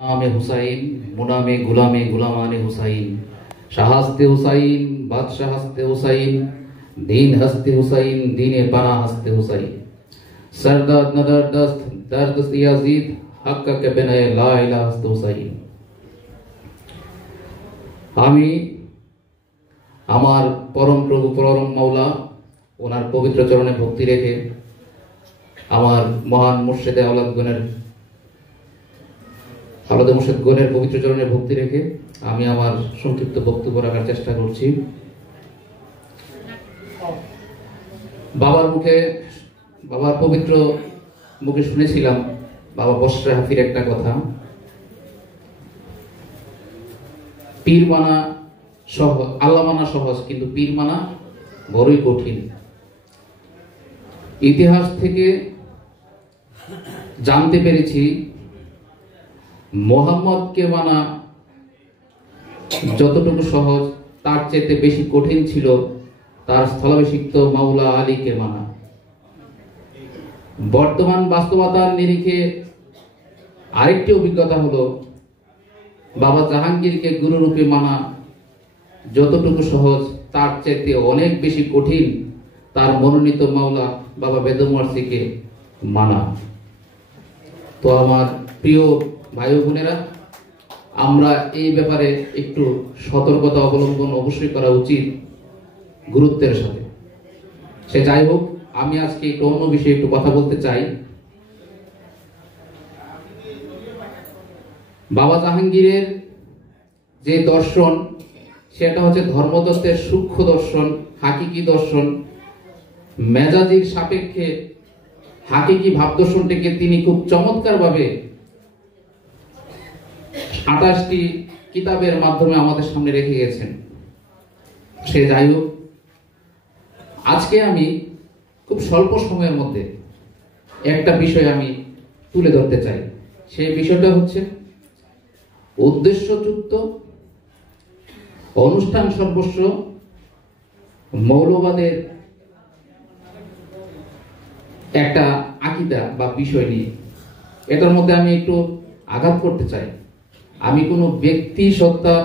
नामे हुसैन मुनामे गुलामे गुलामाने हुसैन शाहस्ते हुसैन बादशाहस्ते हुसैन दीन हस्ते हुसैन दीने पना हस्ते हुसैन सरदर्द नदर दस्त दर्द याजीद हक के बिना ला इलाहा हस्ते हुसैन। আমি আমার পরম প্রভু পরম মাওলা ওনার পবিত্র চরণে ভক্তি রেখে আমার মহান মুর্শিদে আওলাদ মুর্শিদ গণের পবিত্র চরণে ভক্তি রেখে আমি আমার সংক্ষিপ্ত বক্তব্য রাখার চেষ্টা করছি। বাবার পবিত্র মুখে শুনেছিলাম বাবা বশরে হাফির একটা কথা, পীর মানা সহজ, আল্লাহ মানা সহজ, কিন্তু পীর মানা বড়ই কঠিন। ইতিহাস থেকে জানতে পেরেছি মোহাম্মদকে মানা যতটুকু সহজ তার চেয়ে বেশি কঠিন ছিল তার স্থলাভিষিক্ত মাওলা আলীকে মানা। বর্তমান বাস্তবতার নিরিখে আরেকটি অভিজ্ঞতা হলো বাবা জাহাঙ্গীরকে গুরুরূপে মানা যতটুকু সহজ তার চেয়ে অনেক বেশি কঠিন তার মনোনীত মাওলা বাবা বেদমওয়ারসিকে মানা। তো আমার প্রিয় ভাই বোনেরা, আমরা এই ব্যাপারে একটু সতর্কতা অবলম্বন অবশ্যই করা উচিত গুরুত্বের সাথে। সে যাই হোক, আমি আজকে একটু অন্য বিষয়ে একটু কথা বলতে চাই। বাবা জাহাঙ্গীরের যে দর্শন সেটা হচ্ছে ধর্মতত্ত্বের সূক্ষ্ম দর্শন, হাকিকি দর্শন। মেজাজির সাপেক্ষে হাকিকি ভাব দর্শনটিকে তিনি খুব চমৎকারভাবে 28টি কিতাবের মাধ্যমে আমাদের সামনে রেখে গেছেন। সে যাই হোক, আজকে আমি খুব স্বল্প সময়ের মধ্যে একটা বিষয় আমি তুলে ধরতে চাই। সেই বিষয়টা হচ্ছে উদ্দেশ্যযুক্ত অনুষ্ঠান সর্বস্ব মৌলবাদের একটা আকীদা বা বিষয় নিয়ে। এটার মধ্যে আমি একটু আঘাত করতে চাই। আমি কোনো ব্যক্তি সত্তার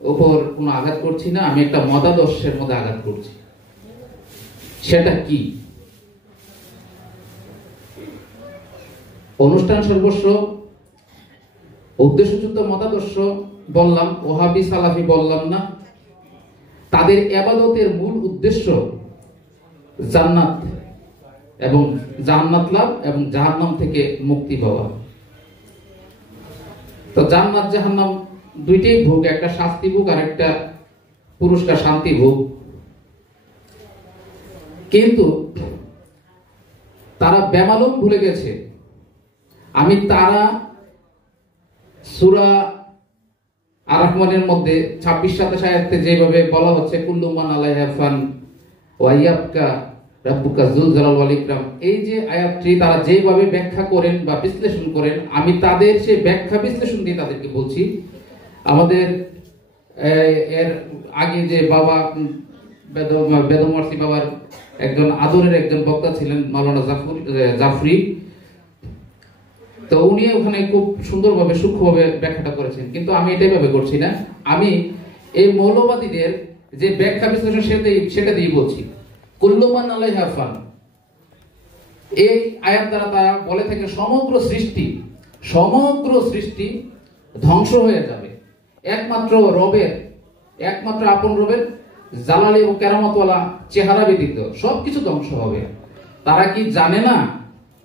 উপর কোনো আঘাত করছি না, আমি একটা মতাদর্শের মধ্যে আঘাত করছি। সেটা কি? অনুষ্ঠান সর্বস্ব উদ্দেশ্যযুক্ত মতাদর্শ বললাম, ওহাবি সালাফি বললাম না। তাদের ইবাদতের মূল উদ্দেশ্য জান্নাত এবং জান্নাত লাভ এবং জাহান্নাম থেকে মুক্তি পাওয়া। তো জান্নাত জাহান্নাম দুইটাই ভোগ, একটা শাস্তি ভোগ আর একটা পুরস্কার শান্তি ভোগ। কিন্তু তারা বেমালুম ভুলে গেছে। আমি তারা সূরা আর-রহমানের মধ্যে 26-27 আয়াতে যেভাবে বলা হচ্ছে কুল্লু মান আলাইহা ফান ওয়া ইয়াবকা রাব্বুকা যুল জালাল ওয়াল ইকরাম, এই যে আয়াতটি তারা যেভাবে ব্যাখ্যা করেন বা বিশ্লেষণ করেন, আমি তাদের সেই ব্যাখ্যা বিশ্লেষণ দিয়ে তাদেরকে বলছি। আমাদের এর আগে যে বাবা বেদমওয়ারসি বাবার একজন আদরের একজন বক্তা ছিলেন মাওলানা জাফরি, তো উনি ওখানে খুব সুন্দরভাবে সূক্ষ্মভাবে ব্যাখ্যাটা করেছেন, কিন্তু আমি এটাই ভাবে করছি না। আমি এই মৌলবাদীদের যে ব্যাখ্যা বিশ্লেষণ সেটা দিয়ে বলছি। কুল্লু মান আলাইহা ফান, এই আয়াত দ্বারা তারা বলে থাকে সমগ্র সৃষ্টি ধ্বংস হয়ে যাবে, একমাত্র আপন রবের জালালি ও কেরামতওয়ালা চেহারা ব্যতীত সবকিছু ধ্বংস হবে। তারা কি জানে না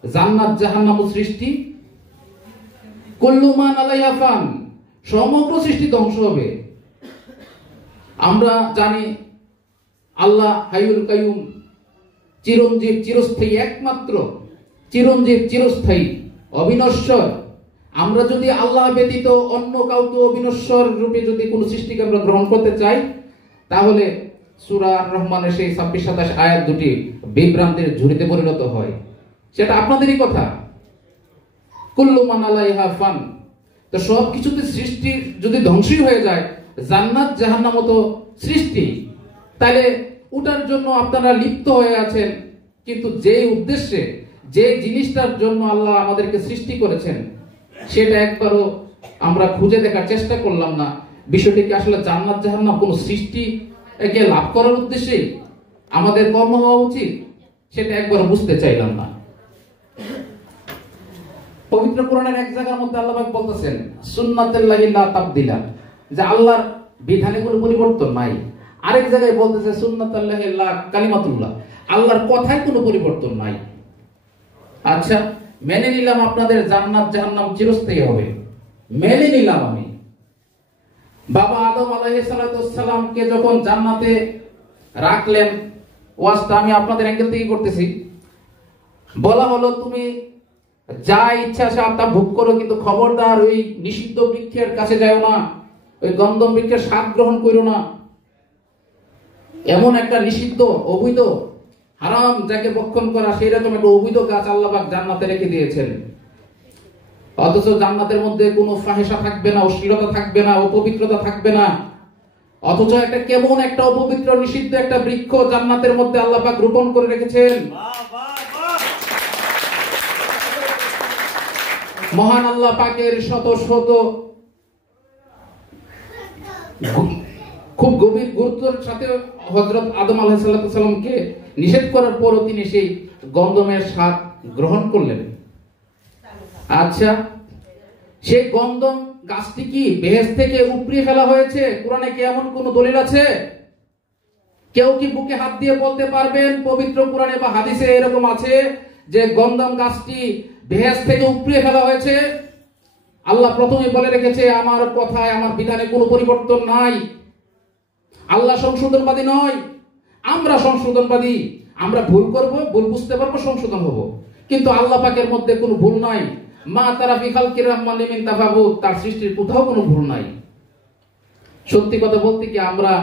জান্নাত জাহান্নাম সৃষ্টি? কুল্লু মান আলাইহা ফান, সমগ্র সৃষ্টি ধ্বংস হবে। আমরা জানি আল্লাহ হাইয়ুল কাইয়ুম, চিরঞ্জীব চিরস্থায়ী, একমাত্র চিরঞ্জীব চিরস্থায়ী অবিনশ্বর। আমরা যদি আল্লাহ ব্যতীত অন্য কাউকে অবিনশ্বর রূপে যদি কোনো সৃষ্টিকে আমরা গ্রহণ করতে চাই, তাহলে সূরা আর-রহমানের সেই 26-27 আয়াত দুটি বিভ্রান্তির ঝুড়িতে পরিণত হয়। সেটা আপনাদেরই কথা। কুল্লু মান আলাইহা ফান, তো সবকিছুতে সৃষ্টি যদি ধ্বংসই হয়ে যায়, জান্নাত জাহান্নাম তো সৃষ্টি, তাহলে ওটার জন্য আপনারা লিপ্ত হয়ে আছেন। কিন্তু যে উদ্দেশ্যে, যে জিনিসটার জন্য আল্লাহ আমাদেরকে সৃষ্টি করেছেন, সেটা একবারও আমরা খুঁজে দেখার চেষ্টা করলাম না। বিষয়টি কি আসলে জান্নাত জাহান্নাম কোন সৃষ্টি একে লাভ করার উদ্দেশ্যে আমাদের কর্ম হওয়া উচিত, সেটা একবার বুঝতে চাইলাম না। পবিত্র কোরআনের এক জায়গার মধ্যে আল্লাহ পাক বলতেছেন সুন্নাতুল্লাহি লা তাবদিলা, যে আল্লাহর বিধানে কোনো পরিবর্তন নাই। আরেক জায়গায় বলতেছে সুন্নাতুল্লাহি লা কালিমাতুল্লাহ, আল্লাহর কথায় কোনো পরিবর্তন নাই। আচ্ছা, মেনে নিলাম আপনাদের জান্নাত জাহান্নাম চিরস্থায়ী হবে, মেনে নিলাম আমি। বাবা আদম আলাইহিস সালামকে যখন জান্নাতে রাখলেন, ওয়াজটা আমি আপনাদের অ্যাঙ্গেল থেকে করতেছি, বলা হলো তুমি যা ইচ্ছা তা ভোগ করো, কিন্তু খবরদার ওই নিষিদ্ধ বৃক্ষের কাছে যাও না, ওই গন্ধম বৃক্ষের স্বাদ গ্রহণ করো না। এমন একটা নিষিদ্ধ অবৈধ হারাম যাকে ভক্ষণ করা, সেই রকম একটা অবৈধ গাছ আল্লাহ পাক জান্নাতে রেখে দিয়েছেন। অথচ জান্নাতের মধ্যে কোনো ফাহেসা থাকবে না, অশ্লীলতা থাকবে না, অপবিত্রতা থাকবে না। অথচ একটা কেমন একটা অপবিত্র নিষিদ্ধ একটা বৃক্ষ জান্নাতের মধ্যে আল্লাহ পাক রোপণ করে রেখেছেন। মহান আল্লাহ পাকের শত শত খুব গভীর গুরুত্বের সাথে হযরত আদম আলাইহিস সালামকে নিষেধ করার পরও তিনি সেই গন্ধমের স্বাদ গ্রহণ করলেন। আচ্ছা, সেই গন্ধম গাছটি কি বেহেশত থেকে উপড়িয়ে ফেলা হয়েছে? কোরআনে কি এমন কোন দলিল আছে? কেউ কি বুকে হাত দিয়ে বলতে পারবেন পবিত্র কোরআনে বা হাদিসে এরকম আছে যে গন্ধম গাছটি বেহেশত থেকে উপড়িয়ে ফেলা হয়েছে? আল্লাহ প্রথমে বলে রেখেছে আমার কথায় আমার বিধানে কোনো পরিবর্তন নাই। আল্লাহ সংশোধনবাদী নয়, আমরা সংশোধনবাদী। আমরা ভুল করব, ভুল বুঝতে পারবো, সংশোধন হব, কিন্তু আল্লাহ পাকের মধ্যে কোনো ভুল নাই। মা তারা বিখাল কিরামান মিন তাফাউত, তার সৃষ্টির কোথাও কোনো ভুল নাই। সত্যি কথা বলতে কি আমরা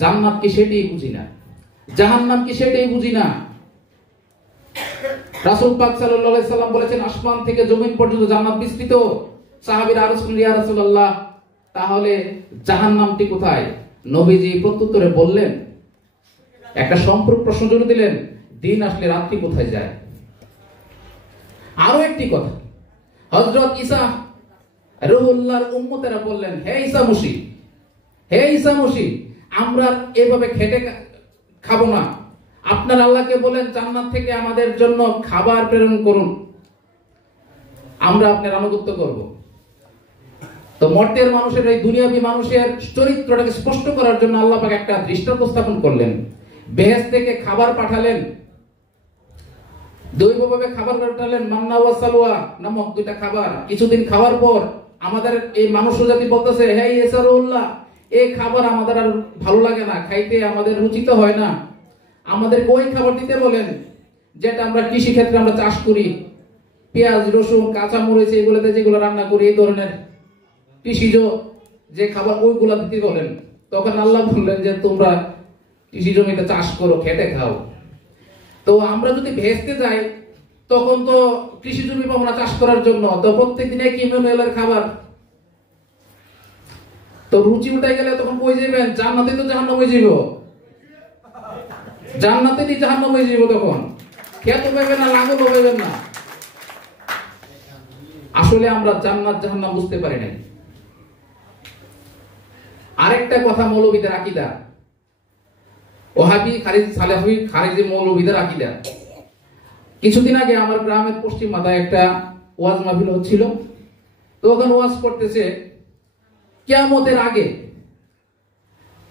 জান্নাত কি সেটাই বুঝি না, জাহান্নাম কি সেটাই বুঝি না। রাসূল পাক সাল্লাল্লাহু আলাইহি সাল্লাম বলেছেন আসমান থেকে জমিন পর্যন্ত জান্নাত বিস্তৃত। সাহাবীরা আরজ করলেন ইয়া রাসূলুল্লাহ, তাহলে জাহান্নামটি কোথায়? নবীজি প্রত্যুত্তরে বললেন, একটা সম্পর্ক প্রশ্ন জুড়ে দিলেন, দিন আসলে রাত্রি কোথায় যায়? আরো একটি কথা, হযরত ঈসা রুহুল্লাহর উম্মতেরা বললেন, হে ঈসা মসীহ, হে ঈসা মসীহ, আমরা এভাবে খেটে খাবো না, আপনার আল্লাহকে বলেন জান্নাত থেকে আমাদের জন্য খাবার প্রেরণ করুন, আমরা আপনার আনুগত্য করব। তো মর্তের মানুষের, এই দুনিয়াবী মানুষের চরিত্রটাকে স্পষ্ট করার জন্য আল্লাহ পাক একটা দৃষ্টান্ত স্থাপন করলেন। বেহেশত থেকে খাবার পাঠালেন, দৈবভাবে খাবার পাঠালেন, মান্না ওয়া সালওয়া নামক দুইটা খাবার। কিছুদিন খাওয়ার পর আমাদের এই মানুষ জাতি বলতেছে, হে ইসারুল্লাহ, এই খাবার আমাদের আর ভালো লাগে না, খাইতে আমাদের রুচিত হয় না, আমাদেরকে ওই খাবার দিতে বলেন যেটা আমরা কৃষি ক্ষেত্রে আমরা চাষ করি, পেঁয়াজ রসুন কাঁচা মরিচ এগুলোতে যেগুলো রান্না করি, এই ধরনের কৃষিজ যে খাবার ওইগুলা দিতে বলেন। তখন আল্লাহ বললেন যে তোমরা কৃষি জমিতে চাষ করো, খেটে খাও। তো আমরা যদি ভেস্তে যাই তখন তো কৃষি জমি পাবো না চাষ করার জন্য, তো প্রত্যেকদিন একই মেনুয়েলের খাবার, তো রুচি উঠাই গেলে তখন কই যাবেন? জান্নাতে তো জাহান্নাম হয়ে যাব, জান্নাতে নি জাহান্নাম হয়ে যাব, তখন খেতে পাবেন না, লাঙল পাবেন না। আসলে আমরা জান্নাত জাহান্নাম বুঝতে পারি নাই। আরেকটা কথা মৌলবীদের আকীদা, ওহাবি খারিজি সালেফি খারিজি মৌলবীদের আকীদা। কিছুদিন আগে আমার গ্রামের পশ্চিম মাথায় একটা ওয়াজ মাহফিল হচ্ছিল, তো ওখানে ওয়াজ করতেছে কিয়ামতের আগে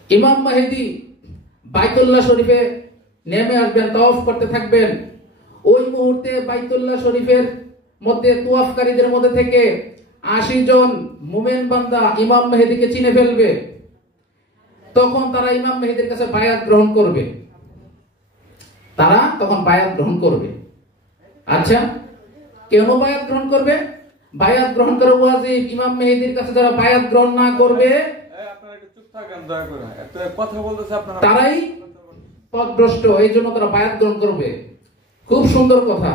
ইমাম মাহদি বাইতুল্লাহ শরীফে নেমে আসবেন, তাওয়াফ করতে থাকবেন। ওই মুহূর্তে বাইতুল্লাহ শরীফের মধ্যে তাওয়াফকারীদের মধ্যে থেকে 80 জন মুমিন বান্দা ইমাম মেহেদীকে চিনে ফেলবে। তখন তারা ইমাম মেহেদীর কাছে বায়াত গ্রহণ করবে, তারা তখন বায়াত গ্রহণ করবে। আচ্ছা, কেন বায়াত গ্রহণ করবে? বায়াত গ্রহণ করা ওয়াজিব। ইমাম মেহেদীর কাছে যারা বায়াত গ্রহণ না করবে তারাই পথভ্রষ্ট, এই জন্য তারা বায়াত গ্রহণ করবে। খুব সুন্দর কথা।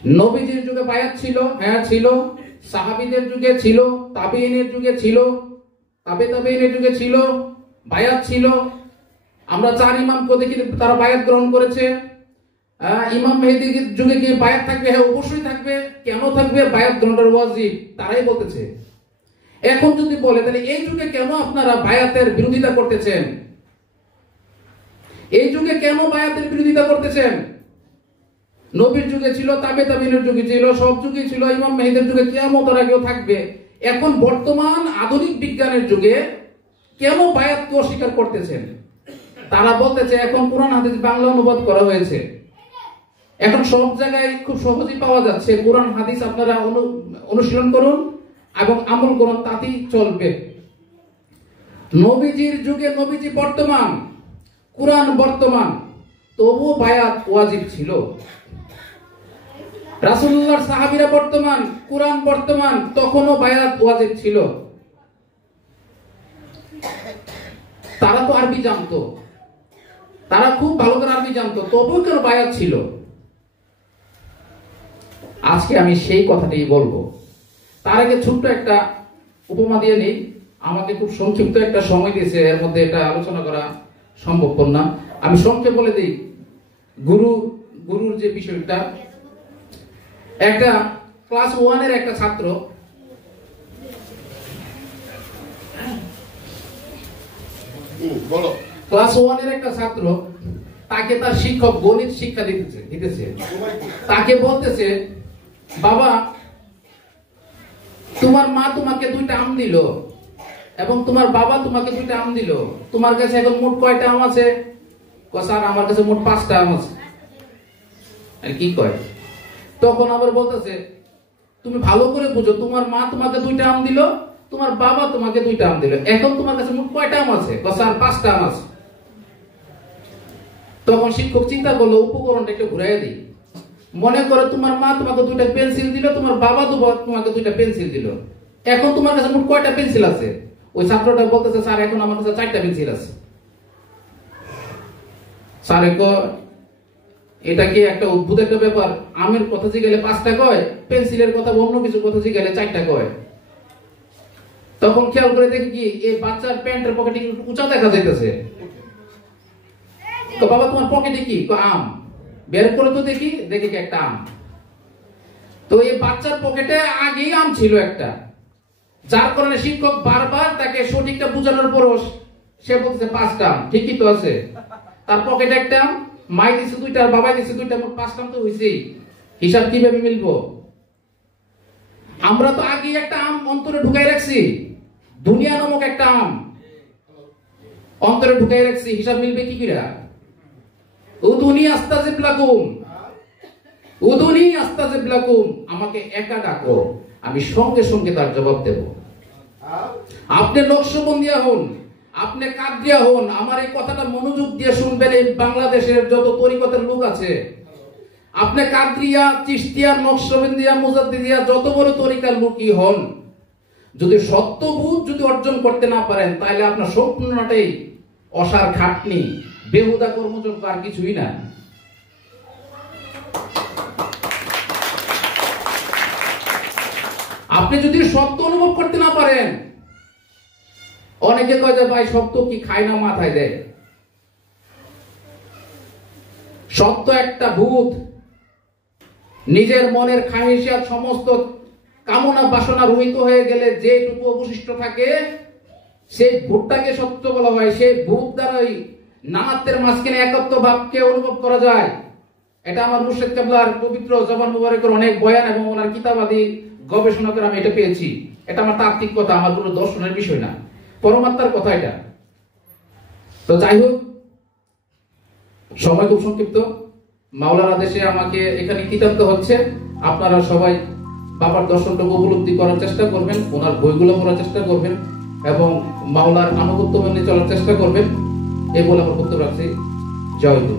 নবীজির যুগে বায়াত ছিল, হ্যাঁ ছিল, সাহাবীদের যুগে ছিল, তাবেঈনের যুগে ছিল, তাবেঈনের যুগে ছিল, বায়াত ছিল। আমরা 4 ইমামকে দেখি তারা বায়াত গ্রহণ করেছে। ইমাম মেহেদির যুগে কি বায়াত থাকবে? হ্যাঁ, অবশ্যই থাকবে। কেন থাকবে? বায়াত গ্রহণের ওয়াজিব, তারাই বলতেছে। এখন যদি বলে তাহলে এই যুগে কেন আপনারা বায়াতের বিরোধিতা করতেছেন? এই যুগে কেন বায়াতের বিরোধিতা করতেছেন? নবীর যুগে ছিল, তাবে তাবিনের যুগে ছিল, সব যুগে ছিল, ইমাম মেহেদির যুগে, কিয়ামতের আগেও থাকবে। এখন বর্তমান আধুনিক বিজ্ঞানের যুগে কেন বায়াতকে অস্বীকার করতেছেন? তারা বলতেছে এখন কোরআন হাদিস বাংলা অনুবাদ করা হয়েছে, এখন সব জায়গায় খুব সহজেই পাওয়া যাচ্ছে। কোরআন হাদিস আপনারা অনুশীলন করুন এবং আমল করুন, তাতেই চলবে। নবীজির যুগে নবীজি বর্তমান, কোরআন বর্তমান, তবুও বায়াত ওয়াজিব ছিল। রাসূলুল্লাহর সাহাবীরা বর্তমান, কোরআন বর্তমান, তখনও বায়াত ওয়াজিব ছিল। তারা তো আরবি জানতো, তারা খুব ভালো করে আরবি জানতো, তবুও কেন বায়াত ছিল? আজকে আমি সেই কথাটাই বলবো। তার আগে ছোট্ট একটা উপমা দিয়ে নেই। আমাকে খুব সংক্ষিপ্ত একটা সময় দিয়েছে, এর মধ্যে এটা আলোচনা করা সম্ভবপর না। আমি সংক্ষেপে বলে দিই গুরুর যে বিষয়টা। একটা ক্লাস 1 এর একটা ছাত্র, ক্লাস 1 এর একটা ছাত্র, তাকে তার শিক্ষক গণিত শিক্ষা দিতেছে। তাকে বলতেছে, বাবা, তোমার মা তোমাকে 2টা আম দিল এবং তোমার বাবা তোমাকে 2টা আম দিল, তোমার কাছে এখন মোট কয়টা আম আছে? স্যার, আমার কাছে মোট 5টা আম আছে। আর কি কয়? তখন আবার বলতেছে, তুমি ভালো করে বুঝো, তোমার মা তোমাকে 2টা আম দিল, তোমার বাবা তোমাকে 2টা আম দিল, এখন তোমার কাছে মোট কয়টা আম আছে? স্যার, 5টা আম আছে। তখন শিক্ষক চিন্তা করলো, উপকরণটা একটু ঘুরাইয়া দিই। মনে করো তোমার মা তোমাকে 2টা পেন্সিল দিল, তোমার বাবা তোমাকে 2টা পেন্সিল দিল, এখন তোমার কাছে মোট কয়টা পেন্সিল আছে? ওই ছাত্রটা বলতেছে, স্যার, এখন আমার কাছে 4টা পেন্সিল আছে। স্যার, এটা কি একটা অদ্ভুত একটা ব্যাপার? আমের কথা জিজ্ঞেলে 5টা কয়, পেন্সিলের কথা অন্য কিছু কথা জিজ্ঞেলে 4টা কয়। তখন খেয়াল করে দেখি কি, এই বাচ্চার প্যান্টের পকেটে একটু উঁচা দেখা যাইতেছে। তো বাবা, তোমার পকেটে কি? আম। বের করে তো দেখি কি একটা আম। তো এই বাচ্চার পকেটে আগেই আম ছিল একটা, যার কারণে শিক্ষক বারবার তাকে সঠিকটা বোঝানোর পরও সে বলছে 5টা আম। ঠিকই তো আছে, তার পকেটে একটা আম, মাই দিছে 2টা আর বাবা দিছে 2টা, মোট 5টা আম তো হইছেই। হিসাব কিভাবে মিলবো? আমরা তো আগেই একটা আম অন্তরে ঢুকাই রাখছি, দুনিয়া নামক একটা আম অন্তরে ঢুকাই রাখছি, হিসাব মিলবে কি করে? উদুনি আস্তাজিব লাকুম, উদুনি আস্তাজিব লাকুম, আমাকে একা ডাকো, আমি সঙ্গে সঙ্গে তার জবাব দেব। আপনি নকশবন্দিয়া হন, আপনি কাদরিয়া হন, আমার এই কথাটা মনোযোগ দিয়ে শুনবেন। এই বাংলাদেশের যত তরিকতের লোক আছে, আপনি কাদরিয়া, চিশতিয়া, নকশবন্দিয়া, মুজাদ্দিদিয়া, যত বড় তরিকার লোকই হন, যদি সত্যবোধ যদি অর্জন করতে না পারেন, তাহলে আপনার সম্পূর্ণটাই অসার খাটনি, বেহুদা কর্মযোগ্য, আর কিছুই না। আপনি যদি সত্য অনুভব করতে না পারেন, অনেকে কয় যে ভাই সত্য কি খায় না মাথায় দেয়। সত্য একটা ভূত, নিজের মনের খাহিশিয়াত সমস্ত কামনা বাসনা রহিত হয়ে গেলে যেটুকু অবশিষ্ট থাকে, সেই ভূতটাকে সত্য বলা হয়। সেই ভূত দ্বারাই নামাতের মাঝখানে একত্ব ভাবকে অনুভব করা যায়। এটা আমার মুর্শিদ কেবলার পবিত্র জবান মুবারকের অনেক বয়ান এবং ওনার কিতাবাদি গবেষণা করে আমি এটা পেয়েছি। এটা আমার তাত্ত্বিক কথা, আমার কোনো দর্শনের বিষয় না, পরমাত্মার কথা এটা। তো যাই হোক, সময় খুব সংক্ষিপ্ত, মাওলার আদেশে আমাকে এখানে কৃতান্ত হচ্ছে। আপনারা সবাই বাবার দর্শনটাকে উপলব্ধি করার চেষ্টা করবেন, ওনার বইগুলো পড়ার চেষ্টা করবেন এবং মাওলার আনুগত্য মেনে চলার চেষ্টা করবেন। এই বলে আমার বক্তব্য রাখছি। জয় গুরু।